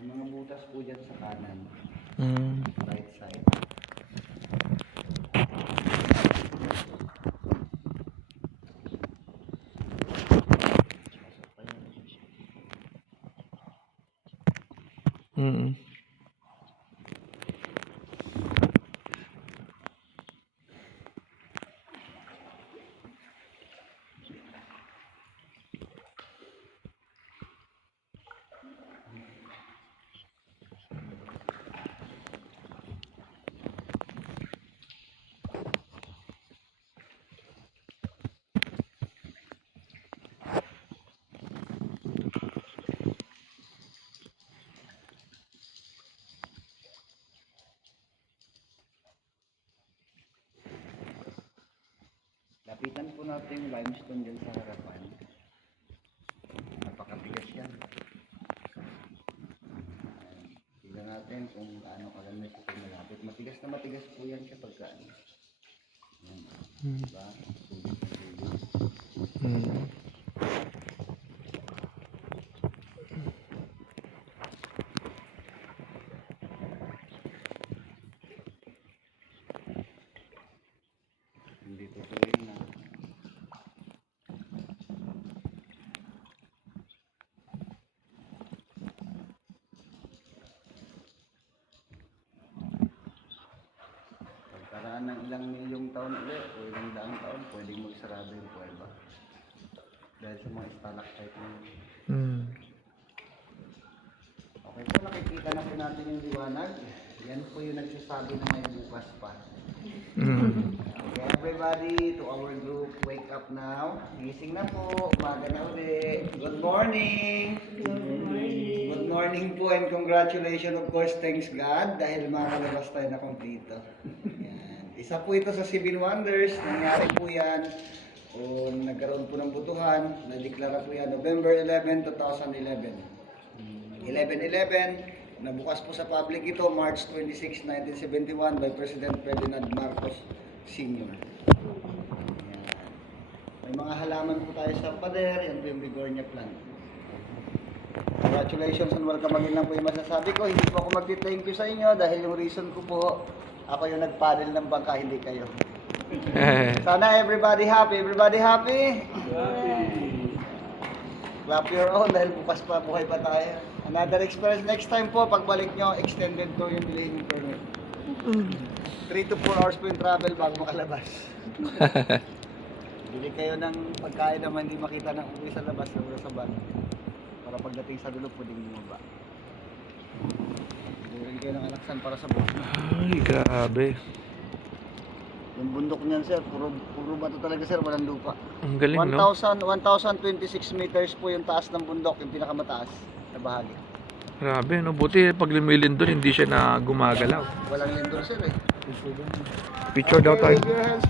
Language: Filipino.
May mga butas po dyan sa kanan. Right side. Lapitan po natin yung limestone dyan sa harapan. Napakabigas yan. Tingnan natin kung gaano kalamis ito malapit. Matigas na matigas po yan siya pagka ano. Diba? Sulit na sulit. Hindi tutuloy na. Pagkaraan ng ilang milyong taon ulit o ilang daang taon, pwedeng magsarado yung kuweba. Dahil sa mga stalactite na yun. Okay po, nakikita na po natin yung liwanag. Yan po yung nagsasabi na may bukas pa. Okay, everybody, to our group, wake up now. Gising na po, umaga na ulit. Good morning! Good morning. Good morning po and congratulations, of course, thanks God dahil makalabas tayo na kumpleto. Yan. Isa po ito sa Civil Wonders, nangyari po yan o nagkaroon po ng butuhan, nadeklara po yan November 11, 2011. 11/11, nabukas po sa public ito March 26, 1971 by President Ferdinand Marcos Sr. Yan. May mga halaman po tayo sa pader, yan po yung Begonia plant. Congratulations and welcome again lang po yung masasabi ko. Hindi po ako magti-thank you sa inyo dahil yung reason ko po, ako yung nag-paddle ng bangka, hindi kayo. Sana everybody happy. Everybody happy? Clap your own dahil bukas pa, buhay pa tayo. Another experience next time po, pagbalik nyo, extended to yung bilhin yung permit. 3 to 4 hours po yung travel bago makalabas. Bili kayo ng pagkain naman hindi makita ng uwi sa labas sa van. Para pagdating sa dulo, pwedeng bumaba. Bili kayo ng alaksan para sa bukas. Ay, grabe. Yung bundok niyan sir, puro bato talaga sir, walang lupa. Ang galing, no? 1,026 meters po yung taas ng bundok, yung pinakamataas na bahagi. Grabe, no? Buti pag lumilin doon, hindi siya na gumagalaw. Walang lindol sir eh. Picture daw tayo. Wave your hands.